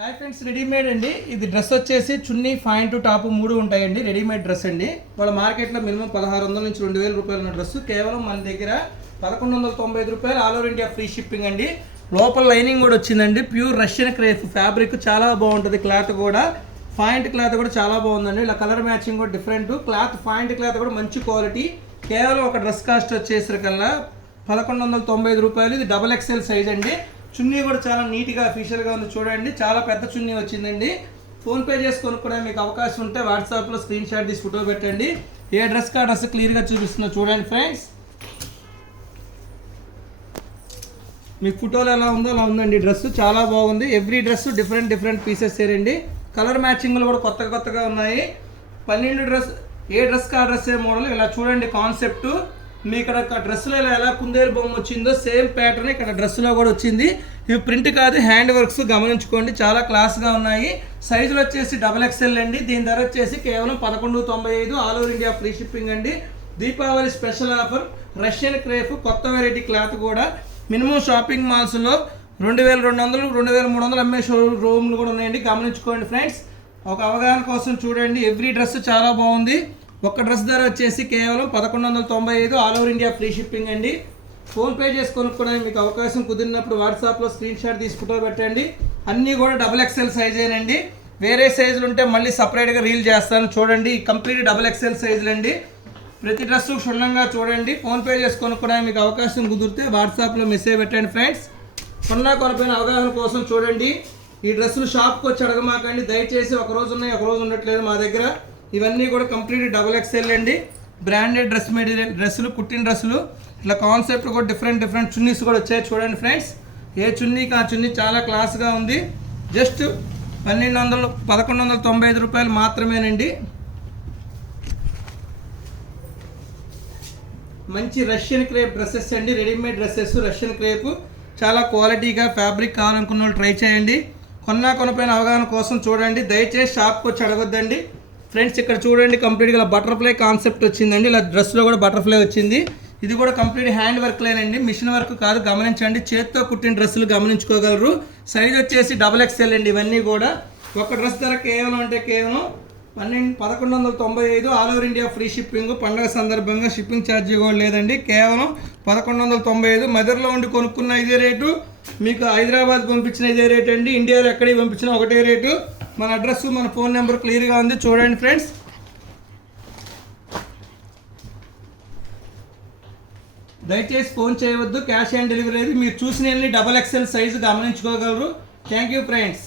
Hi friends, readymade అండి. ఇది dress వచ్చేసి చున్నీ పాయింట్ టాప్ మూడు ఉంటాయండి. రెడీమేడ్ డ్రెస్ అండి. వాళ్ళ మార్కెట్లో మినిమం 1600 నుంచి 2000 రూపాయలు ఉన్న డ్రెస్ కేవలం మన దగ్గర 1195 రూపాయలు. All over India free shipping అండి. లోపల లైనింగ్ కూడా వచ్చిందండి. ప్యూర్ రష్యన్ క్రేప్ ఫ్యాబ్రిక్ చాలా బాగుంటుంది. క్లాత్ కూడా పాయింట్ క్లాత్ కూడా చాలా బాగుందండి. ఇలా కలర్ మ్యాచింగ్ కూడా డిఫరెంట్. క్లాత్ పాయింట్ క్లాత్ కూడా మంచి క్వాలిటీ. కేవలం ఒక డ్రెస్ కాస్ట్ వచ్చేసరికల్లా 1195 రూపాయలు. ఇది డబల్ ఎక్స్ఎల్ సైజ్ అండి. చున్నీ కూడా చాలా నీట్గా అఫీషియల్గా ఉంది. చూడండి, చాలా పెద్ద చున్నీ వచ్చిందండి. ఫోన్పే చేసి కొనుక్కునే మీకు అవకాశం ఉంటే వాట్సాప్లో స్క్రీన్ షాట్ తీసి ఫోటో పెట్టండి. ఏ డ్రెస్ కా డ్రెస్ క్లియర్గా చూపిస్తుందో చూడండి ఫ్రెండ్స్. మీకు ఫోటోలు ఎలా ఉందో అలా ఉందండి. డ్రెస్ చాలా బాగుంది. ఎవ్రీ డ్రెస్ డిఫరెంట్ పీసెస్ చేయండి. కలర్ మ్యాచింగ్లు కూడా కొత్తగా ఉన్నాయి. 12 డ్రెస్, ఏ డ్రెస్ కా డ్రెస్ మోడల్ ఇలా చూడండి. కాన్సెప్ట్ మీ ఇక్కడ డ్రెస్లో ఎలా కుందేలు బొమ్మ వచ్చిందో సేమ్ ప్యాటర్న్ ఇక్కడ డ్రెస్లో కూడా వచ్చింది. ఇవి ప్రింట్ కాదు, హ్యాండ్ వర్క్స్ గమనించుకోండి. చాలా క్లాస్గా ఉన్నాయి. సైజులు వచ్చేసి డబల్ ఎక్స్ఎల్ అండి. దీని ధర వచ్చేసి కేవలం 1195. All over India free shipping అండి. Deepavali special offer. Russian crepe కొత్త వెరైటీ క్లాత్ కూడా. మినిమం షాపింగ్ మాల్స్లో 2200, 2300 అమ్మే షోరూమ్లు కూడా ఉన్నాయండి. గమనించుకోండి ఫ్రెండ్స్. ఒక అవగాహన కోసం చూడండి. ఎవ్రీ డ్రెస్ చాలా బాగుంది. ఒక్క డ్రెస్ ధర వచ్చేసి కేవలం 1195. All over India free shipping అండి. ఫోన్పే చేసి కొనుక్కోవడానికి మీకు అవకాశం కుదిరినప్పుడు వాట్సాప్లో స్క్రీన్ షాట్ తీసి ఫోటో పెట్టండి. అన్నీ కూడా డబుల్ ఎక్స్ఎల్ సైజేనండి. వేరే సైజులు ఉంటే మళ్ళీ సపరేట్గా రీల్ చేస్తాను. చూడండి, కంప్లీట్ డబుల్ ఎక్స్ఎల్ సైజులు అండి. ప్రతి డ్రెస్ క్షుణ్ణంగా చూడండి. ఫోన్పే చేసి కొనుక్కోవడానికి మీకు అవకాశం కుదిరితే వాట్సాప్లో మెసేజ్ పెట్టండి ఫ్రెండ్స్. కొనపైన అవగాహన కోసం చూడండి. ఈ డ్రెస్సులు షాప్కి వచ్చి అడగమాకండి దయచేసి. ఒక రోజు ఉన్నాయి, ఒక రోజు ఉండట్లేదు మా దగ్గర. ఇవన్నీ కూడా కంప్లీట్ డబుల్ ఎక్స్ఎల్ అండి. బ్రాండెడ్ డ్రెస్ మెటీరియల్ డ్రెస్సులు, కుట్టిన డ్రెస్సులు. ఇట్లా కాన్సెప్ట్ కూడా డిఫరెంట్ చున్నీస్ కూడా వచ్చాయి. చూడండి ఫ్రెండ్స్, ఏ చున్నీకి ఆ చున్నీ చాలా క్లాస్గా ఉంది. జస్ట్ 1195 రూపాయలు మాత్రమేనండి. మంచి రష్యన్ క్రేప్ డ్రెస్సెస్ అండి. రెడీమేడ్ డ్రెస్సెస్ రష్యన్ క్రేప్ చాలా క్వాలిటీగా ఫ్యాబ్రిక్ కావాలనుకున్న వాళ్ళు ట్రై చేయండి. కొనపైన అవగాహన కోసం చూడండి. దయచేసి షాప్కి వచ్చి అడగొద్దండి ఫ్రెండ్స్. ఇక్కడ చూడండి, కంప్లీట్గా బటర్ఫ్లై కాన్సెప్ట్ వచ్చిందండి. ఇలా డ్రెస్లో కూడా బటర్ఫ్లై వచ్చింది. ఇది కూడా కంప్లీట్ హ్యాండ్ వర్క్ లేనండి, మిషన్ వర్క్ కాదు. గమనించండి, చేత్తో కుట్టిన డ్రెస్సులు గమనించుకోగలరు. సైజ్ వచ్చేసి డబల్ ఎక్స్ఎల్ అండి. ఇవన్నీ కూడా ఒక డ్రెస్ ధర కేవలం 1195. All over India free shipping. పండుగ సందర్భంగా షిప్పింగ్ ఛార్జీ కూడా లేదండి. కేవలం 1195. మదర్లో ఉండి కొనుక్కున్న ఇదే రేటు, మీకు హైదరాబాద్ పంపించిన ఇదే రేట్ అండి. ఇండియాలో ఎక్కడికి పంపించినా ఒకటే రేటు. మన అడ్రస్, మన ఫోన్ నెంబర్ క్లియర్గా ఉంది. చూడండి ఫ్రెండ్స్. దయచేసి ఫోన్ చేయవద్దు. Cash on delivery. మీరు చూసిన డబల్ ఎక్స్ఎల్ సైజు గమనించుకోగలరు. Thank you friends.